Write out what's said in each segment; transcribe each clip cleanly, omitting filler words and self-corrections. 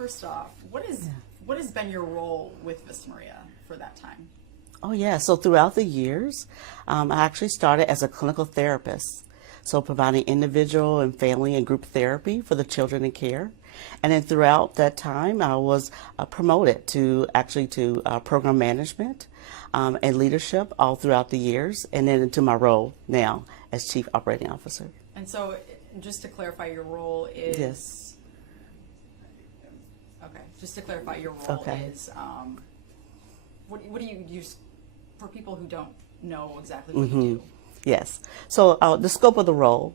first off, what has been your role with Vista Maria for that time? Oh yeah, so throughout the years, I actually started as a clinical therapist, so providing individual and family and group therapy for the children in care. And then throughout that time, I was promoted to program management and leadership all throughout the years, and then into my role now as Chief Operating Officer. And so, just to clarify, your role is... Yes. Okay, just to clarify, your role Okay. is, what do you use, for people who don't know exactly what you do? Yes. So the scope of the role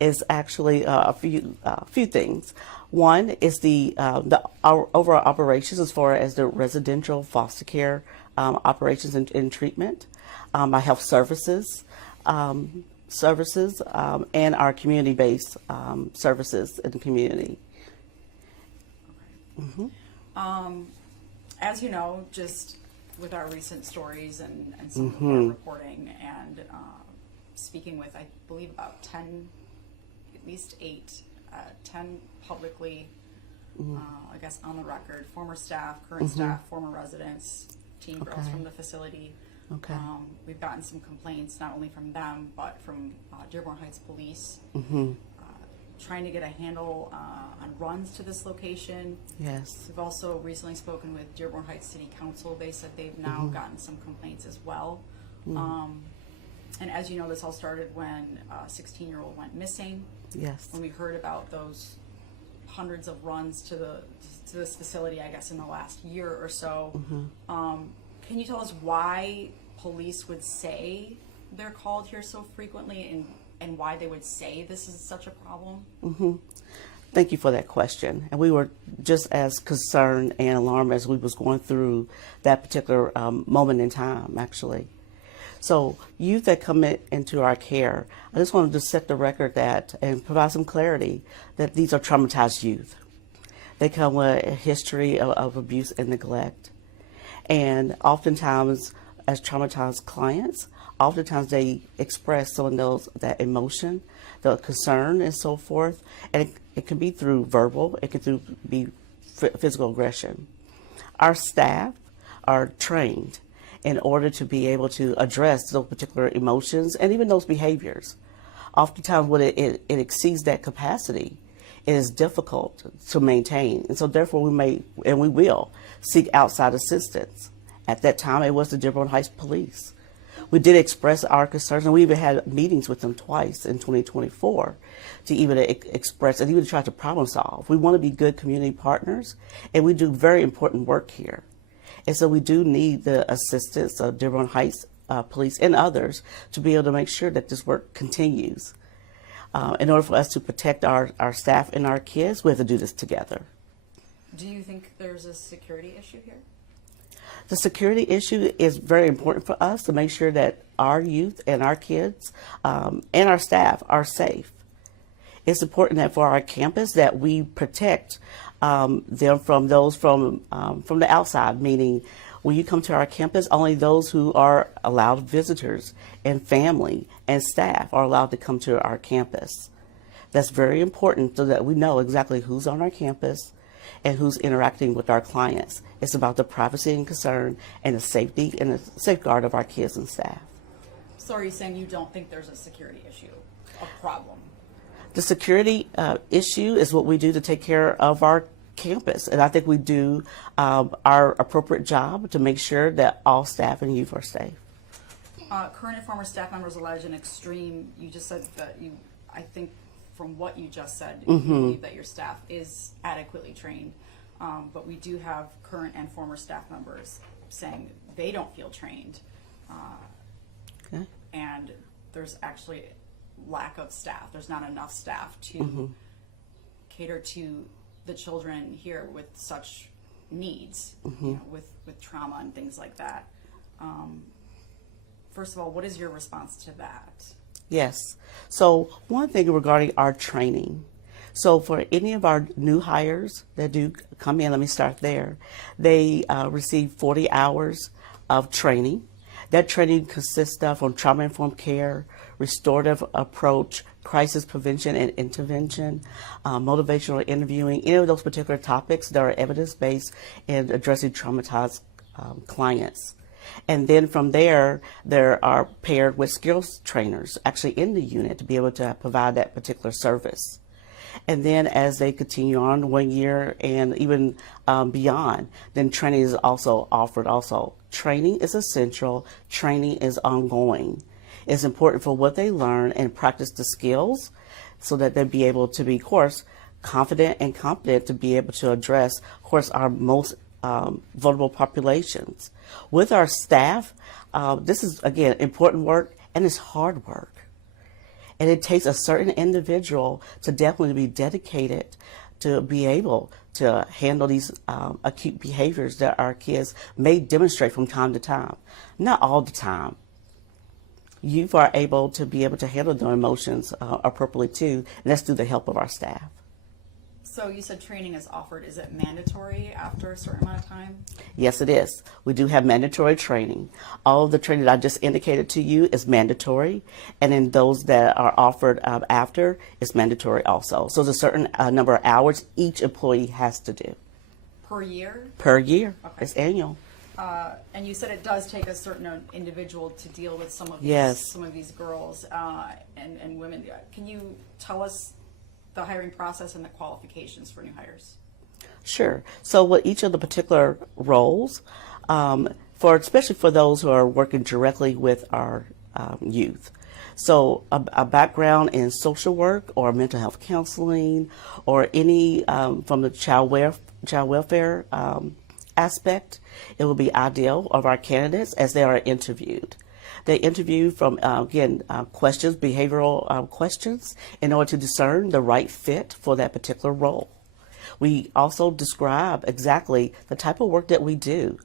is actually a few things. One is our overall operations as far as the residential foster care operations and treatment, our health services, and our community-based services in the community. Okay. As you know, just with our recent stories and some of our reporting and speaking with, I believe, about 10, at least 10 publicly, I guess, on the record, former staff, current staff, former residents, teen girls from the facility. Okay. We've gotten some complaints, not only from them, but from Dearborn Heights Police, trying to get a handle on runs to this location. Yes. We've also recently spoken with Dearborn Heights City Council. They said they've now gotten some complaints as well. And as you know, this all started when a 16-year-old went missing. Yes. When we heard about those hundreds of runs to this facility, I guess, in the last year or so. Can you tell us why police would say they're called here so frequently, and why they would say this is such a problem? Thank you for that question. And we were just as concerned and alarmed as we was going through that particular moment in time, actually. So youth that come into our care, I just wanted to set the record and provide some clarity that these are traumatized youth. They come with a history of abuse and neglect. And oftentimes, as traumatized clients, oftentimes they express some of that emotion, the concern and so forth. And it can be through verbal, it can be physical aggression. Our staff are trained in order to be able to address those particular emotions and even those behaviors. Oftentimes when it exceeds that capacity, it is difficult to maintain. And so therefore we will seek outside assistance. At that time, it was the Dearborn Heights Police. We did express our concerns, and we even had meetings with them twice in 2024 to even express and even try to problem solve. We want to be good community partners, and we do very important work here. And so we do need the assistance of Dearborn Heights Police and others to be able to make sure that this work continues. In order for us to protect our staff and our kids, we have to do this together. Do you think there's a security issue here? The security issue is very important for us to make sure that our youth and our kids and our staff are safe. It's important that for our campus that we protect them from those from the outside, meaning when you come to our campus, only those who are allowed visitors and family and staff are allowed to come to our campus. That's very important so that we know exactly who's on our campus and who's interacting with our clients. It's about the privacy and concern and the safety and the safeguard of our kids and staff. So are you saying you don't think there's a security issue, a problem? The security issue is what we do to take care of our campus, and I think we do our appropriate job to make sure that all staff and youth are safe. Current and former staff members allege an extreme, you just said that I think from what you just said, you believe that your staff is adequately trained, but we do have current and former staff members saying they don't feel trained, Okay. and there's actually lack of staff. There's not enough staff to cater to the children here with such needs, you know, with trauma and things like that. First of all, what is your response to that? Yes. So one thing regarding our training. So for any of our new hires that do come in, let me start there. They receive 40 hours of training. That training consists of from trauma-informed care, restorative approach, crisis prevention and intervention, motivational interviewing, any of those particular topics that are evidence-based in addressing traumatized clients. And then from there are paired with skills trainers actually in the unit to be able to provide that particular service. And then as they continue on 1 year and even beyond, then training is also offered also. Training is essential. Training is ongoing. It's important for what they learn and practice the skills so that they'll be able to be, of course, confident and competent to be able to address, of course, our most vulnerable populations. With our staff, this is, again, important work and it's hard work. And it takes a certain individual to definitely be dedicated to be able to handle these acute behaviors that our kids may demonstrate from time to time. Not all the time. You are able to be able to handle their emotions appropriately too, and that's through the help of our staff. So you said training is offered. Is it mandatory after a certain amount of time? Yes, it is. We do have mandatory training. All of the training that I just indicated to you is mandatory, and then those that are offered after is mandatory also. So there's a certain number of hours each employee has to do. Per year? Per year. Okay. It's annual. And you said it does take a certain individual to deal with some of these, Yes. some of these girls and women. Can you tell us the hiring process and the qualifications for new hires? Sure. So with each of the particular roles, especially for those who are working directly with our youth, so a background in social work or mental health counseling or any from the child welfare aspect, it will be ideal of our candidates as they are interviewed. They interview from, questions, behavioral questions, in order to discern the right fit for that particular role. We also describe exactly the type of work that we do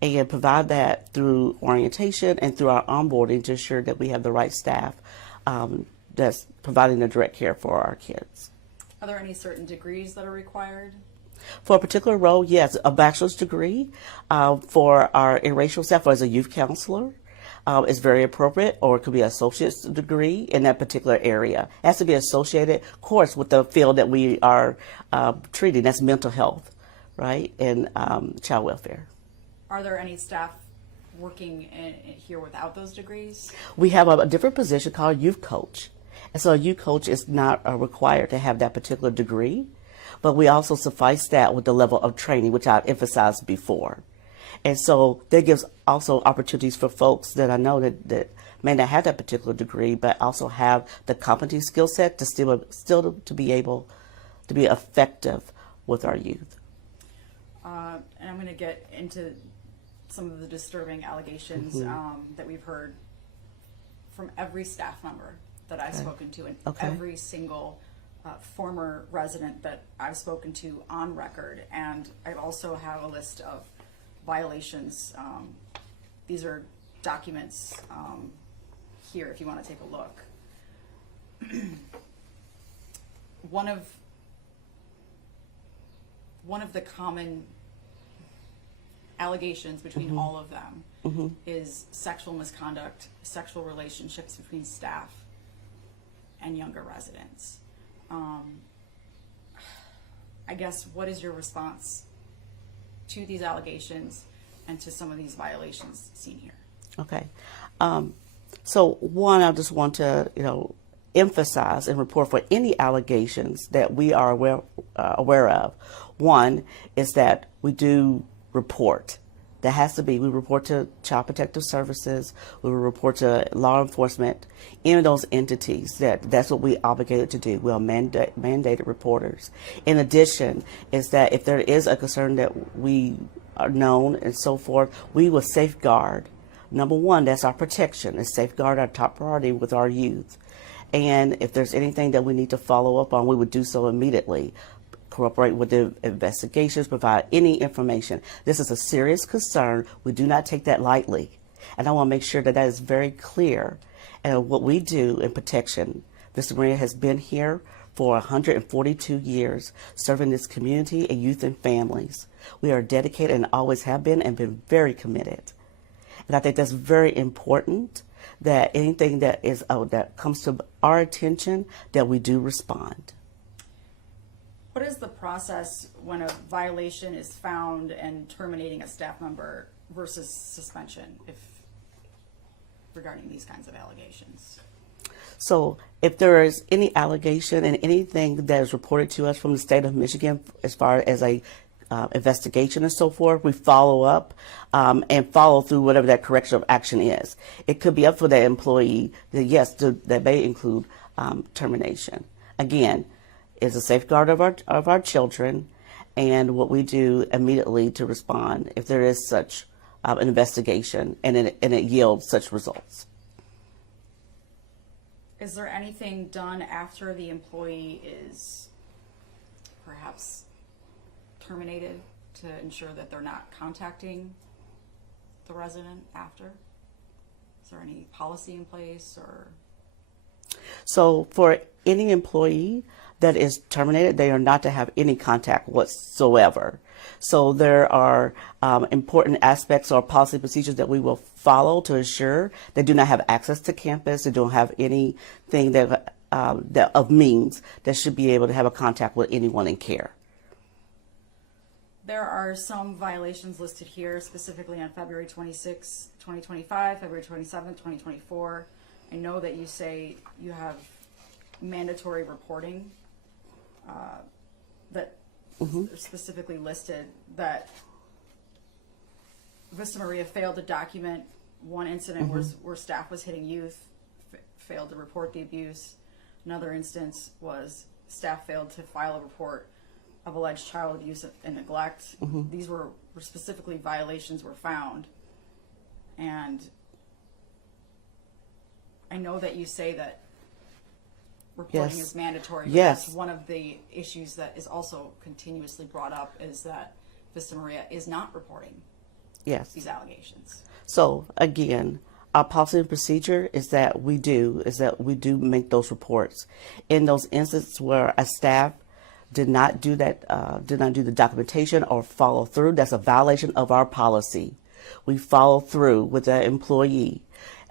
and provide that through orientation and through our onboarding to ensure that we have the right staff that's providing the direct care for our kids. Are there any certain degrees that are required? For a particular role, yes, a bachelor's degree for our interracial staff or as a youth counselor. Is very appropriate, or it could be an associate's degree in that particular area. It has to be associated, of course, with the field that we are treating. That's mental health, right, and child welfare. Are there any staff working here without those degrees? We have a different position called youth coach. And so a youth coach is not required to have that particular degree, but we also suffice that with the level of training, which I've emphasized before. And so that gives also opportunities for folks that I know that may not have that particular degree, but also have the competency skill set to still to be able to be effective with our youth. And I'm going to get into some of the disturbing allegations that we've heard from every staff member that I've spoken to, and every single former resident that I've spoken to on record. And I also have a list of violations. These are documents here if you want to take a look. One of the common allegations between all of them is sexual misconduct, sexual relationships between staff and younger residents. I guess, what is your response to these allegations and to some of these violations seen here? Okay. So one, I just want to, emphasize and report for any allegations that we are aware of. One is that we do report. That has to be, we report to Child Protective Services, we will report to law enforcement, any of those entities, that's what we obligated to do. We are mandated reporters. In addition, is that if there is a concern that we are known and so forth, we will safeguard. Number one, that's our protection, is safeguard our top priority with our youth. And if there's anything that we need to follow up on, we would do so immediately. Cooperate with the investigations, provide any information. This is a serious concern. We do not take that lightly. And I want to make sure that that is very clear. And what we do in protection, Vista Maria has been here for 142 years, serving this community and youth and families. We are dedicated and always have been and been very committed. And I think that's very important, that anything that is that comes to our attention, that we do respond. What is the process when a violation is found and terminating a staff member versus suspension regarding these kinds of allegations? So if there is any allegation and anything that is reported to us from the state of Michigan as far as a investigation and so forth, we follow up and follow through whatever that correction of action is. It could be up for that employee that, yes, that may include termination. Again, it's a safeguard of our children, and what we do immediately to respond if there is such an investigation and it yields such results. Is there anything done after the employee is perhaps terminated to ensure that they're not contacting the resident after? Is there any policy in place or? So for any employee that is terminated, they are not to have any contact whatsoever. So there are important aspects or policy procedures that we will follow to ensure they do not have access to campus, they don't have anything that of means that should be able to have a contact with anyone in care. There are some violations listed here, specifically on February 26, 2025, February 27, 2024. I know that you say you have mandatory reporting that are specifically listed, that Vista Maria failed to document one incident where staff was hitting youth, failed to report the abuse. Another instance was staff failed to file a report of alleged child abuse and neglect. These were specifically violations were found. And I know that you say that reporting is mandatory. But that's one of the issues that is also continuously brought up, is that Vista Maria is not reporting these allegations. So again, our policy and procedure is that we do make those reports. In those instances where a staff did not do the documentation or follow through, that's a violation of our policy. We follow through with the employee,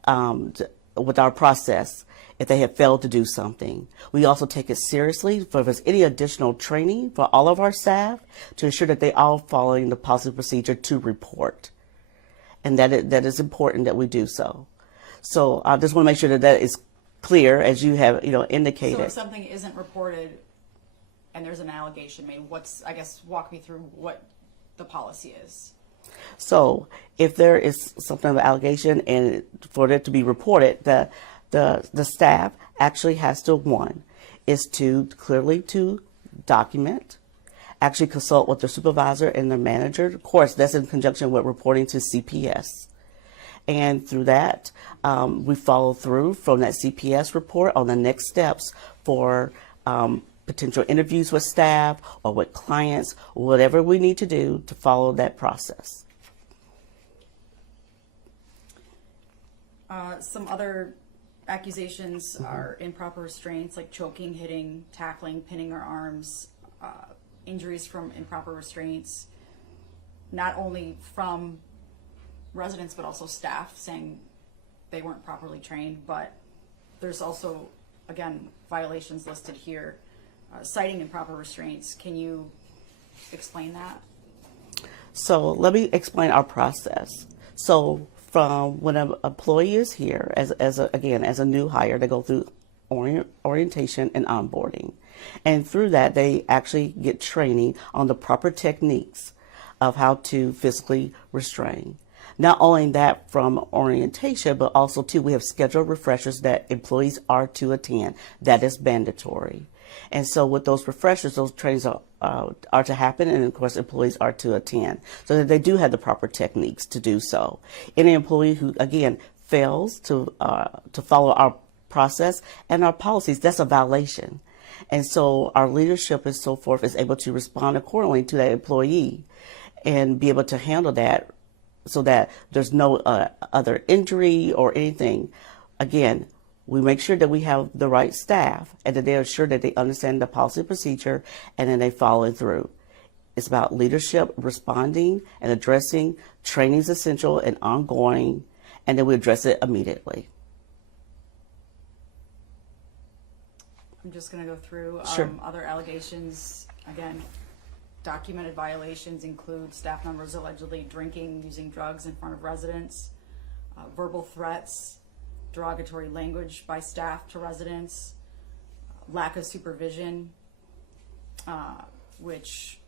with our process, if they have failed to do something. We also take it seriously for if there's any additional training for all of our staff to ensure that they are following the policy procedure to report. And that is important that we do so. So I just want to make sure that that is clear, as you have indicated. So if something isn't reported and there's an allegation made, walk me through what the policy is. So if there is something of an allegation and for it to be reported, the staff actually has to, one, is to clearly to document, actually consult with their supervisor and their manager. Of course, that's in conjunction with reporting to CPS. And through that, we follow through from that CPS report on the next steps for potential interviews with staff or with clients, whatever we need to do to follow that process. Some other accusations are improper restraints, like choking, hitting, tackling, pinning our arms, injuries from improper restraints, not only from residents but also staff saying they weren't properly trained. But there's also, again, violations listed here, citing improper restraints. Can you explain that? So let me explain our process. So from when an employee is here, as a new hire, they go through orientation and onboarding. And through that, they actually get training on the proper techniques of how to physically restrain. Not only that from orientation, but also too, we have scheduled refreshers that employees are to attend. That is mandatory. And so with those refreshers, those trainings are to happen, and of course employees are to attend, so that they do have the proper techniques to do so. Any employee who, again, fails to follow our process and our policies, that's a violation. And so our leadership and so forth is able to respond accordingly to that employee and be able to handle that so that there's no other injury or anything. Again, we make sure that we have the right staff and that they are sure that they understand the policy procedure and then they follow it through. It's about leadership, responding and addressing. Training is essential and ongoing, and then we address it immediately. I'm just going to go through Sure. other allegations. Again, documented violations include staff members allegedly drinking, using drugs in front of residents, verbal threats, derogatory language by staff to residents, lack of supervision, which,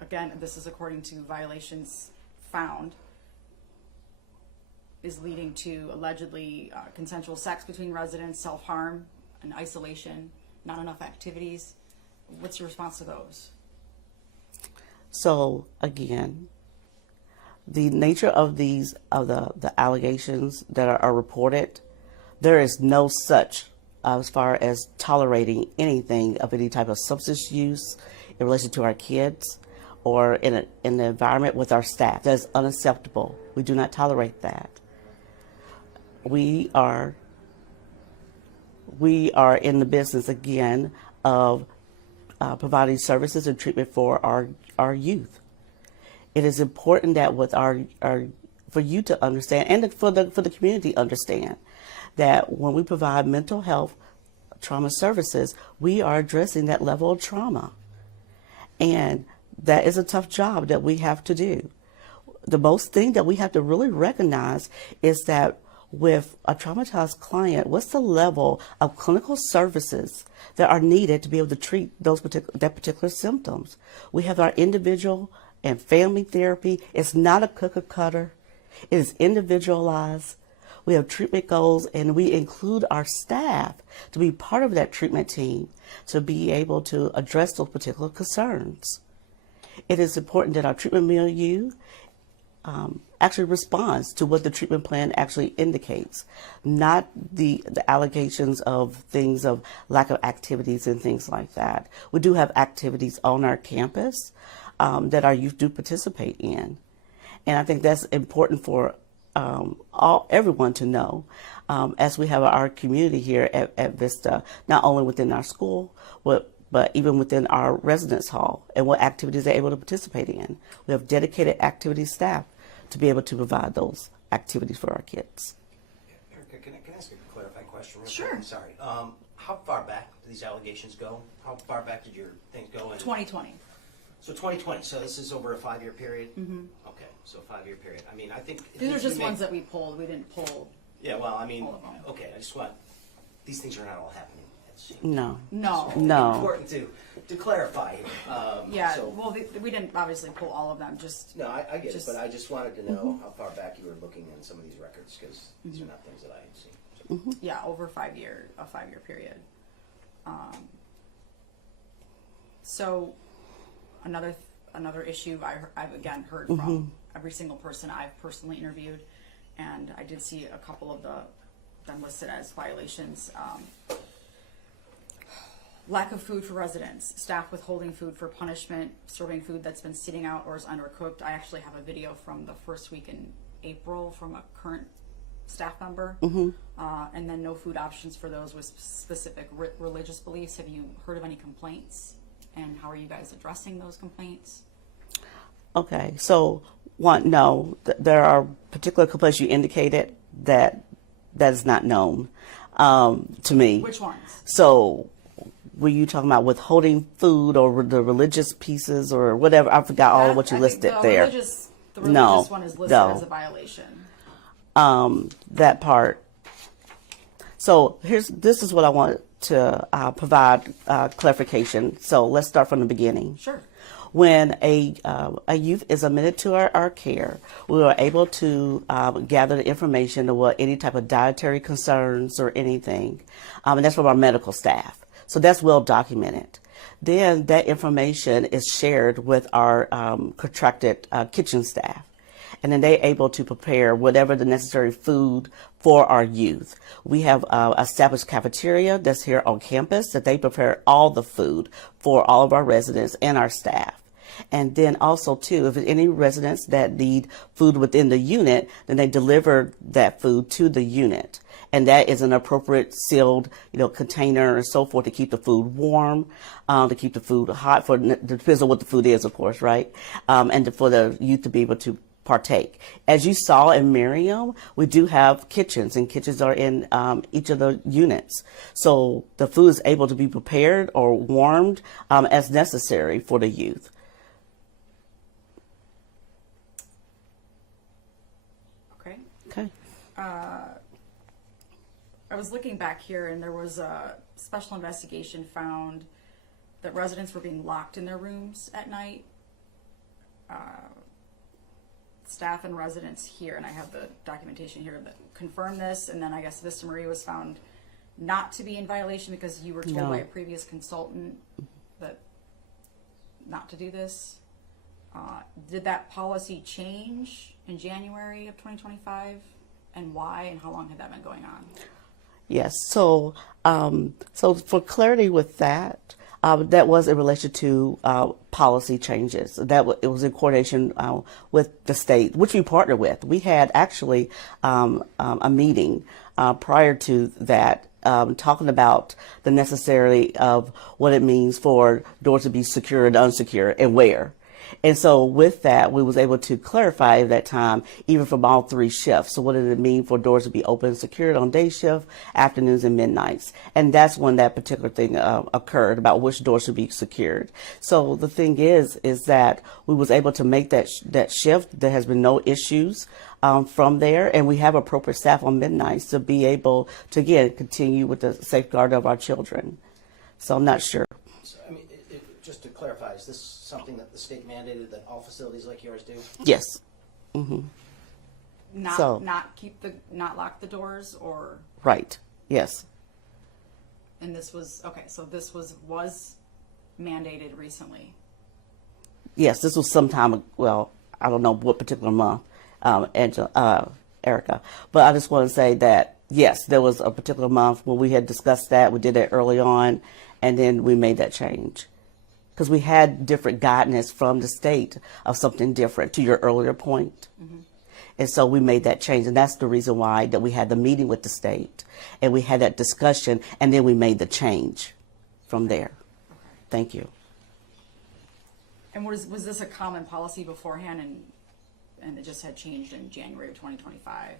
again, this is according to violations found, is leading to allegedly consensual sex between residents, self-harm and isolation, not enough activities. What's your response to those? So again, the nature of these the allegations that are reported, there is no such as far as tolerating anything of any type of substance use in relation to our kids or in the environment with our staff. That is unacceptable. We do not tolerate that. We are in the business again of providing services and treatment for our youth. It is important that with for you to understand and for the community to understand that when we provide mental health trauma services, we are addressing that level of trauma. And that is a tough job that we have to do. The most thing that we have to really recognize is that with a traumatized client, what's the level of clinical services that are needed to be able to treat that particular symptoms? We have our individual and family therapy. It's not a cookie cutter. It is individualized. We have treatment goals, and we include our staff to be part of that treatment team to be able to address those particular concerns. It is important that our treatment milieu actually responds to what the treatment plan actually indicates, not the allegations of things of lack of activities and things like that. We do have activities on our campus that our youth do participate in. And I think that's important for everyone to know as we have our community here at Vista, not only within our school, but even within our residence hall and what activities they're able to participate in. We have dedicated activity staff to be able to provide those activities for our kids. Erica, can I ask a clarifying question? Real Sure. quick? I'm sorry. How far back do these allegations go? How far back did your things go? 2020. So 2020. So this is over a 5-year period? Mm-hmm. Okay, so a 5-year period. I mean, I think... These are just ones that we pulled. We didn't pull. Yeah, well, I mean, all of them. okay, I just want... These things are not all happening at the same No. No. No. Important to clarify. Yeah, So, well, we didn't obviously pull all of them, just... no, I get just- it, but I just wanted to know how far back you were looking in some of these records, because these are not things that I had seen. So. Yeah, over a 5-year period. So another issue I've again heard from every single person I've personally interviewed, and I did see a couple of them listed as violations. Lack of food for residents, staff withholding food for punishment, serving food that's been sitting out or is undercooked. I actually have a video from the first week in April from a current staff member, and then no food options for those with specific religious beliefs. Have you heard of any complaints, and how are you guys addressing those complaints? Okay, so no, there are particular complaints you indicated that is not known to me. Which ones? So were you talking about withholding food or the religious pieces or whatever? I forgot all of what you listed there. The religious one is listed as a violation. That part. So this is what I want to provide clarification. So let's start from the beginning. Sure. When a youth is admitted to our care, we are able to gather the information of what any type of dietary concerns or anything, and that's from our medical staff. So that's well documented. Then that information is shared with our contracted kitchen staff. And then they're able to prepare whatever the necessary food for our youth. We have established cafeteria that's here on campus that they prepare all the food for all of our residents and our staff. And then also too, if any residents that need food within the unit, then they deliver that food to the unit. And that is an appropriate sealed, container and so forth to keep the food warm, to keep the food hot. Depends on what the food is, of course, right? For the youth to be able to partake. As you saw in Miriam, we do have kitchens, and kitchens are in each of the units. So the food is able to be prepared or warmed as necessary for the youth. Okay. Okay. I was looking back here, and there was a special investigation found that residents were being locked in their rooms at night. Staff and residents here, and I have the documentation here that confirm this, and then I guess Vista Maria was found not to be in violation because you were told by a previous consultant that not to do this. Did that policy change in January of 2025, and why, and how long had that been going on? Yes. So for clarity with that, that was in relation to policy changes. It was in coordination with the state, which we partnered with. We had actually a meeting prior to that, talking about the necessity of what it means for doors to be secure and unsecure and where. And so with that, we was able to clarify at that time, even from all three shifts. So what did it mean for doors to be open and secured on day shift, afternoons, and midnights? And that's when that particular thing occurred about which doors should be secured. So the thing is that we was able to make that shift. There has been no issues from there, and we have appropriate staff on midnights to be able to, again, continue with the safeguard of our children. So I'm not sure. So, I mean, just to clarify, is this something that the state mandated that all facilities like yours do? Yes. Mm-hmm. Not lock the doors, or right. Yes. And this was okay. So this was mandated recently. Yes, this was sometime. Well, I don't know what particular month, Erica, but I just want to say that yes, there was a particular month when we had discussed that. We did it early on, and then we made that change. Because we had different guidance from the state of something different, to your earlier point. Mm-hmm. And so we made that change. And that's the reason why that we had the meeting with the state. And we had that discussion. And then we made the change from there. Okay. Thank you. And was this a common policy beforehand, and it just had changed in January of 2025?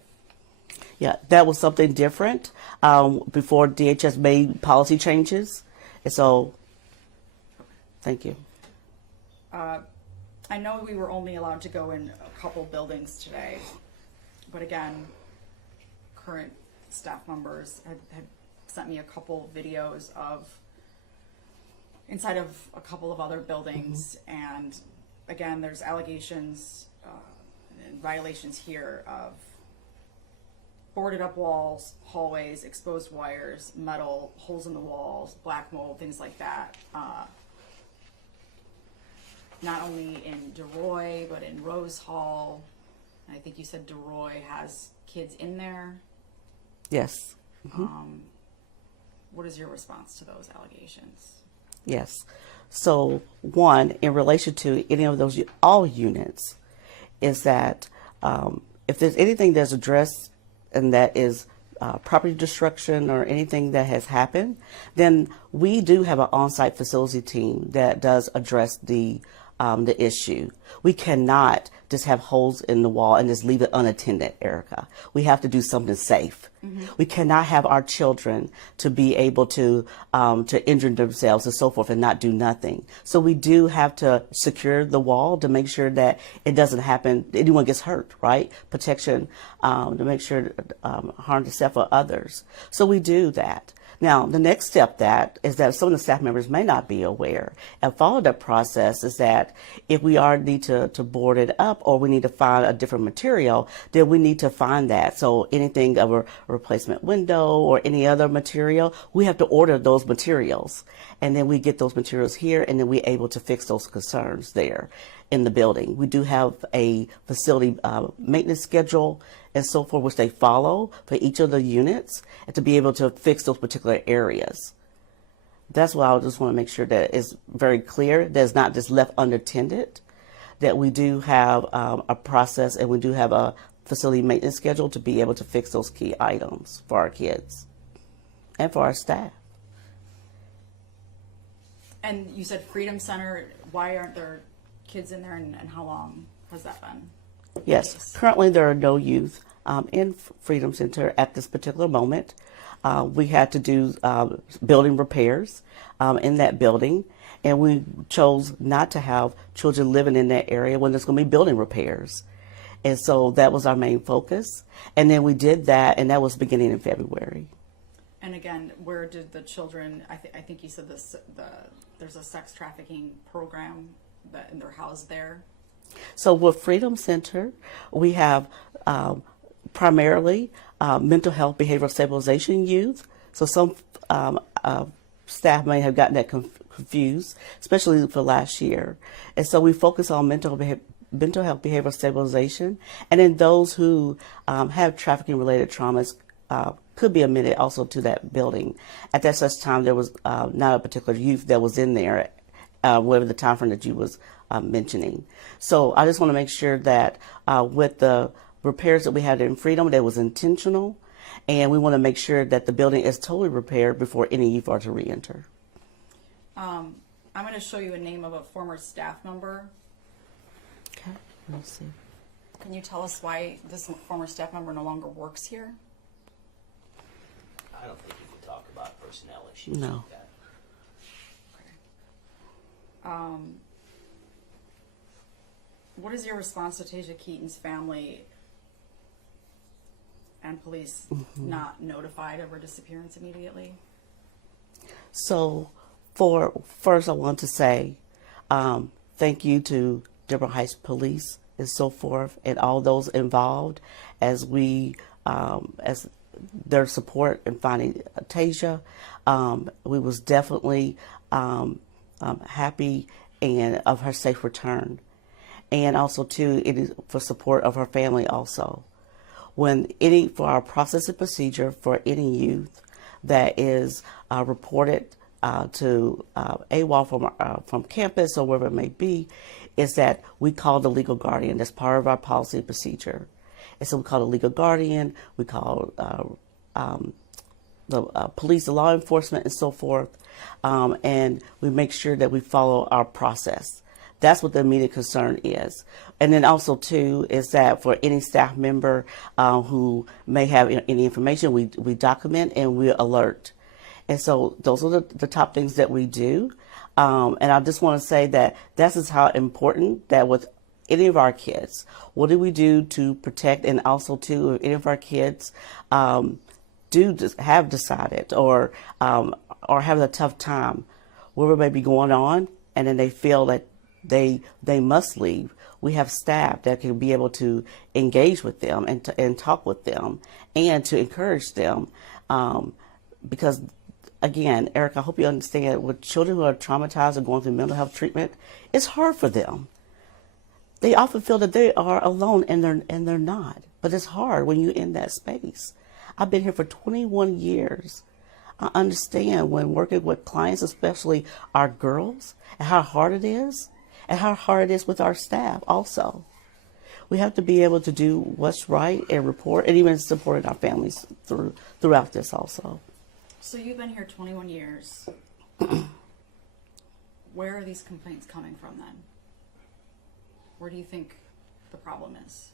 Yeah, that was something different before DHS made policy changes. And so... Thank you. I know we were only allowed to go in a couple buildings today, but again, current staff members had sent me a couple videos of inside of a couple of other buildings, mm-hmm. and again, there's allegations and violations here of boarded up walls, hallways, exposed wires, metal, holes in the walls, black mold, things like that. Not only in DeRoy, but in Rose Hall. I think you said DeRoy has kids in there. Yes. Mm-hmm. What is your response to those allegations? Yes. So one, in relation to any of those, all units, is that if there's anything that's addressed and that is property destruction or anything that has happened, then we do have an on-site facility team that does address the issue. We cannot just have holes in the wall and just leave it unattended, Erica. We have to do something safe. Mm-hmm. We cannot have our children to be able to injure themselves and so forth and not do nothing. So we do have to secure the wall to make sure that it doesn't happen, anyone gets hurt, right? Protection to make sure harm to self or others. So we do that. Now, the next step is that some of the staff members may not be aware. And follow that process is that if we need to board it up or we need to find a different material, then we need to find that. So anything of a replacement window or any other material, we have to order those materials. And then we get those materials here, and then we're able to fix those concerns there in the building. We do have a facility maintenance schedule and so forth, which they follow for each of the units, and to be able to fix those particular areas. That's why I just want to make sure that it's very clear that it's not just left unattended, that we do have a process and we do have a facility maintenance schedule to be able to fix those key items for our kids and for our staff. And you said Freedom Center, why aren't there kids in there, and how long has that been? Yes, currently there are no youth in Freedom Center at this particular moment. We had to do building repairs in that building, and we chose not to have children living in that area when there's going to be building repairs. And so that was our main focus. And then we did that, and that was beginning in February. And again, where did the children, I think you said there's a sex trafficking program and they're housed there? So with Freedom Center, we have primarily mental health behavioral stabilization youth. So some staff may have gotten that confused, especially for last year. And so we focus on mental health behavioral stabilization, and then those who have trafficking related traumas could be admitted also to that building. At that such time, there was not a particular youth that was in there, whatever the time frame that you was mentioning. So I just want to make sure that with the repairs that we had in Freedom, that was intentional, and we want to make sure that the building is totally repaired before any youth are to re-enter. I'm going to show you a name of a former staff member. Okay, let's see. Can you tell us why this former staff member no longer works here? I don't think you can talk about personnel issues No. like that. What is your response to Tasia Keaton's family and police not notified of her disappearance immediately? So, first I want to say thank you to Dearborn Heights Police and so forth, and all those involved as their support in finding Tasia. We was definitely happy and of her safe return, and also too it is for support of her family also. For our process and procedure for any youth that is reported to AWOL from campus or wherever it may be, is that we call the legal guardian. That's part of our policy and procedure. And so we call the legal guardian, we call the police, the law enforcement, and so forth, and we make sure that we follow our process. That's what the immediate concern is. And then also, too, is that for any staff member who may have any information, we document and we alert. And so those are the top things that we do. And I just want to say that this is how important that with any of our kids, what do we do to protect, and also too, if any of our kids have decided or have a tough time, whatever may be going on, and then they feel that they must leave, we have staff that can be able to engage with them and talk with them and to encourage them, because again, Eric, I hope you understand, with children who are traumatized or going through mental health treatment, it's hard for them. They often feel that they are alone, and they're not. But it's hard when you're in that space. I've been here for 21 years. I understand when working with clients, especially our girls, and how hard it is, and how hard it is with our staff also. We have to be able to do what's right and report, and even supporting our families throughout this also. So you've been here 21 years. Where are these complaints coming from then? Where do you think the problem is?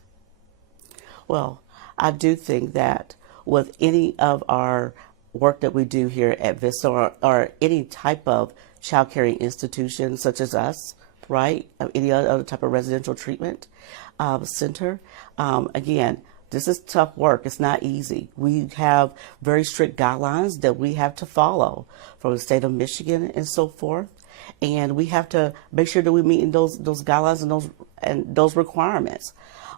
Well, I do think that with any of our work that we do here at Vista or any type of child caring institution such as us, right? Any other type of residential treatment center, again, this is tough work. It's not easy. We have very strict guidelines that we have to follow from the state of Michigan and so forth. And we have to make sure that we meet those guidelines and those requirements.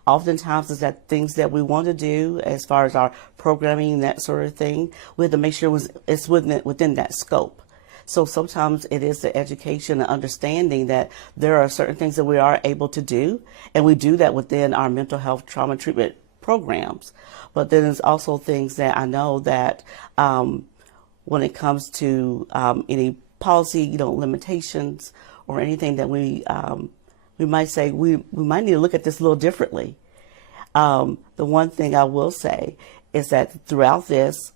Oftentimes, is that things that we want to do as far as our programming, that sort of thing, we have to make sure it's within that scope. So sometimes it is the education and understanding that there are certain things that we are able to do, and we do that within our mental health trauma treatment programs. But then there's also things that I know that when it comes to any policy, limitations or anything that we might say we might need to look at this a little differently. The one thing I will say is that throughout this,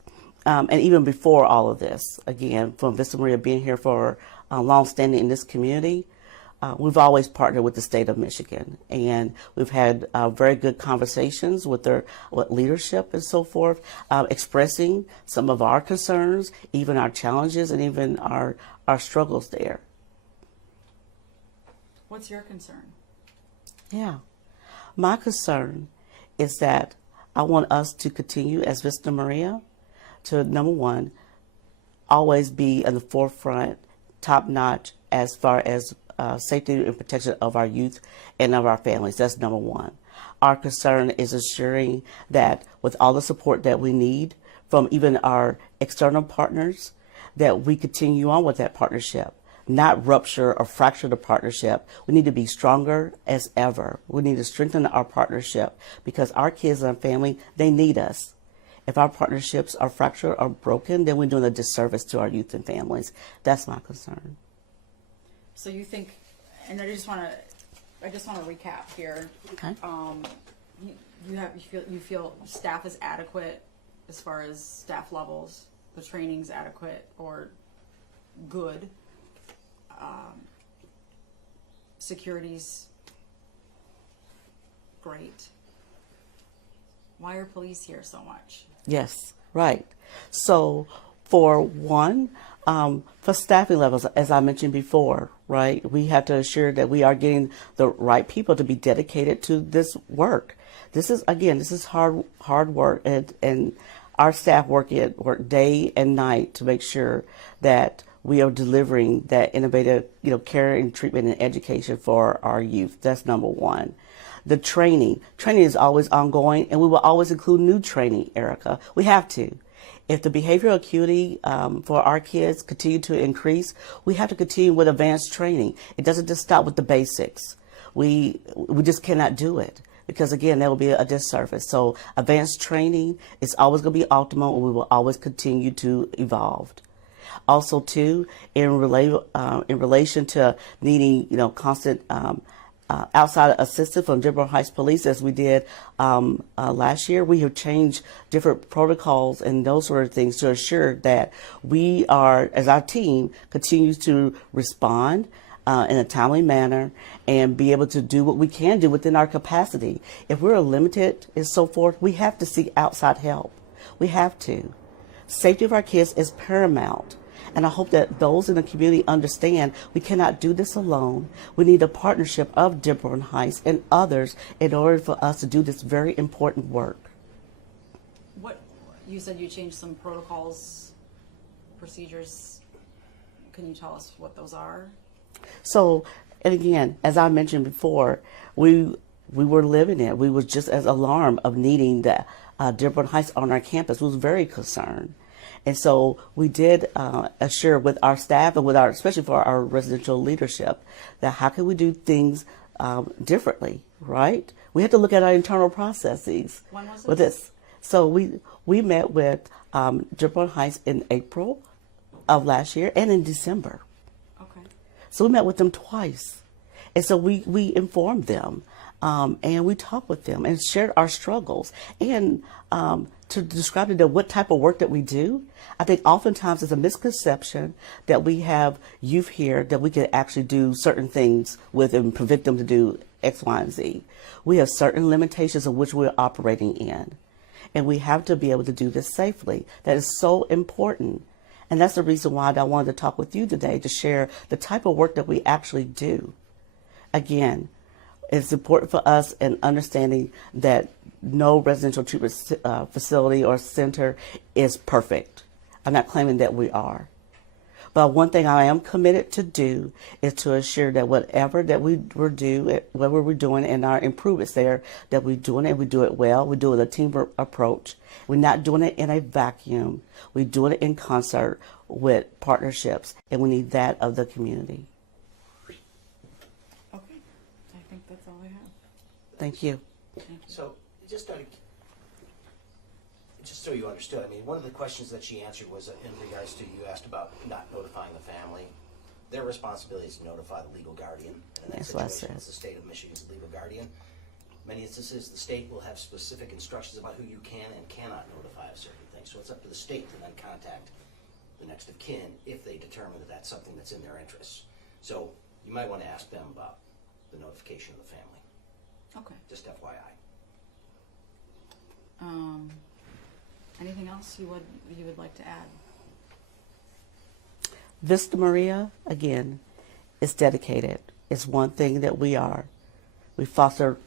and even before all of this, again, from Vista Maria being here for long standing in this community, we've always partnered with the state of Michigan, and we've had very good conversations with their leadership and so forth, expressing some of our concerns, even our challenges, and even our struggles there. What's your concern? Yeah. My concern is that I want us to continue as Vista Maria to, number one, always be in the forefront, top notch, as far as safety and protection of our youth and of our families. That's number one. Our concern is ensuring that with all the support that we need from even our external partners, that we continue on with that partnership, not rupture or fracture the partnership. We need to be stronger as ever. We need to strengthen our partnership because our kids and our family, they need us. If our partnerships are fractured or broken, then we're doing a disservice to our youth and families. That's my concern. So you think, and I just want to recap here. Okay. You feel staff is adequate as far as staff levels, the training's adequate or good. Security's great. Why are police here so much? Yes, right. So for one, for staffing levels, as I mentioned before, right, we have to ensure that we are getting the right people to be dedicated to this work. This is hard work, and our staff work day and night to make sure that we are delivering that innovative, care and treatment and education for our youth. That's number one. The training is always ongoing, and we will always include new training, Erica. We have to. If the behavioral acuity for our kids continue to increase, we have to continue with advanced training. It doesn't just stop with the basics. We just cannot do it because, again, that will be a disservice. So advanced training is always going to be optimal, and we will always continue to evolve. Also, too, in relation to needing, constant outside assistance from Dearborn Heights Police, as we did last year, we have changed different protocols and those sort of things to ensure that we are, as our team, continues to respond in a timely manner and be able to do what we can do within our capacity. If we're limited and so forth, we have to seek outside help. We have to. Safety of our kids is paramount. And I hope that those in the community understand we cannot do this alone. We need a partnership of Dearborn Heights and others in order for us to do this very important work. What you said you changed some protocols, procedures. Can you tell us what those are? So, and again, as I mentioned before, we were living it. We was just as alarmed of needing the Dearborn Heights on our campus. We was very concerned. And so we did assure with our staff and with especially for our residential leadership, that how can we do things differently, right? We had to look at our internal processes. When was with this. So we met with Dearborn Heights in April of last year and in December. Okay. So we met with them twice. And so we informed them and we talked with them and shared our struggles. And to describe to them what type of work that we do, I think oftentimes it's a misconception that we have youth here that we can actually do certain things with and prevent them to do X, Y, and Z. We have certain limitations of which we're operating in. And we have to be able to do this safely. That is so important. And that's the reason why I wanted to talk with you today, to share the type of work that we actually do. Again, it's important for us in understanding that no residential treatment facility or center is perfect. I'm not claiming that we are. But one thing I am committed to do is to assure that whatever that we're doing in our improvements there, that we're doing it, we do it well, we do it with a team approach. We're not doing it in a vacuum. We're doing it in concert with partnerships, and we need that of the community. Okay. I think that's all I have. Thank you. Thank you. So, just so you understood, I mean, one of the questions that she answered was in regards to, you asked about not notifying the family. their responsibility is to notify the legal guardian. And in that That's what I situation, said. it's the state of Michigan's legal guardian. Many instances, the state will have specific instructions about who you can and cannot notify of certain things. So it's up to the state to then contact the next of kin if they determine that that's something that's in their interests. So you might want to ask them about the notification of the family, Okay. just FYI. Anything else you would like to add? Vista Maria, again, is dedicated. It's one thing that we are. We foster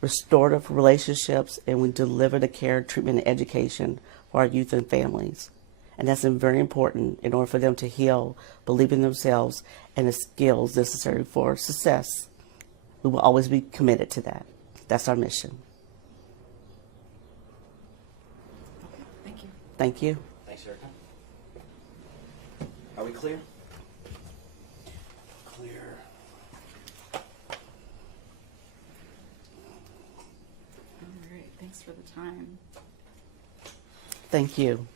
restorative relationships, and we deliver the care, treatment, and education for our youth and families. And that's very important in order for them to heal, believe in themselves, and the skills necessary for success. We will always be committed to that. That's our mission. Okay. Thank you. Thank you. Thanks, Erica. Are we clear? Clear. All right. Thanks for the time. Thank you.